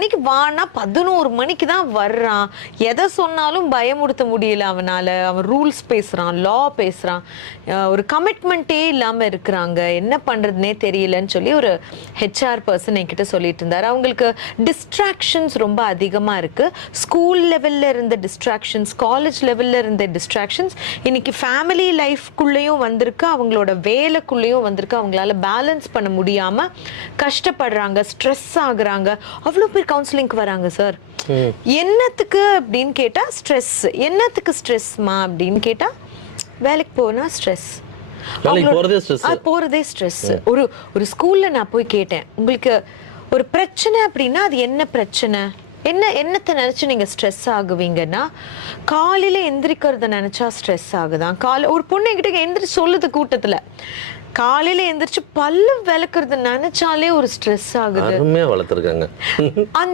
மணிக்கு வானா 11 மணிக்கு தான் வர்றான். எதை சொன்னாலும் பயமுறுத்த முடியல அவனால. அவன் ரூல்ஸ் பேசுறான், லா பேசுறான், ஒரு கமிட்மெண்ட்டே இல்லாம இருக்கிறாங்க, என்ன பண்றதுனே தெரியலன்னு சொல்லி ஒரு ஹெச்ஆர் பர்சன் என்கிட்ட சொல்லிட்டு இருந்தாரு. அவங்களுக்கு டிஸ்ட்ராக்ஷன்ஸ் ரொம்ப அதிகமா இருக்கு. ஸ்கூல் லெவல்ல இருந்த டிஸ்ட்ராக்ஷன்ஸ், காலேஜ் லெவல்ல இருந்த டிஸ்ட்ராக்ஷன்ஸ் இன்னைக்கு ஃபேமிலி லைஃப்குள்ளேயும் வந்திருக்கு, அவங்களோட வேலைக்குள்ளேயும் வந்திருக்கு. அவங்களால பேலன்ஸ் பண்ண முடியாம கஷ்டப்படுறாங்க, ஸ்ட்ரெஸ் ஆகுறாங்க. அவ்வளோ பேர் கவுன்சிலிங்க்கு வராங்க சார். என்னத்துக்கு அப்படின்னு கேட்டா ஸ்ட்ரெஸ். என்னத்துக்கு ஸ்ட்ரெஸ்மா அப்படின்னு கேட்டா வேலைக்கு போனா ஸ்ட்ரெஸ், போறதே ஸ்ட்ரெஸ். ஒரு ஸ்கூல்ல நான் போய் கேட்டேன், உங்களுக்கு ஒரு பிரச்சனை அப்படின்னா அது என்ன பிரச்சனை, என்னத்தை நினைச்சு நீங்க ஸ்ட்ரெஸ் ஆகுவீங்கன்னா, காலையில எந்திரிக்கிறத நினைச்சா ஸ்ட்ரெஸ் ஆகுதான். ஒரு பொண்ணு என்கிட்ட எந்திரிச்சு சொல்லுது கூட்டத்துல, காலையில எந்திரிச்சு பல்லு விளக்குறது நினைச்சாலே ஒரு ஸ்ட்ரெஸ் ஆகுது. வளர்த்துருக்காங்க.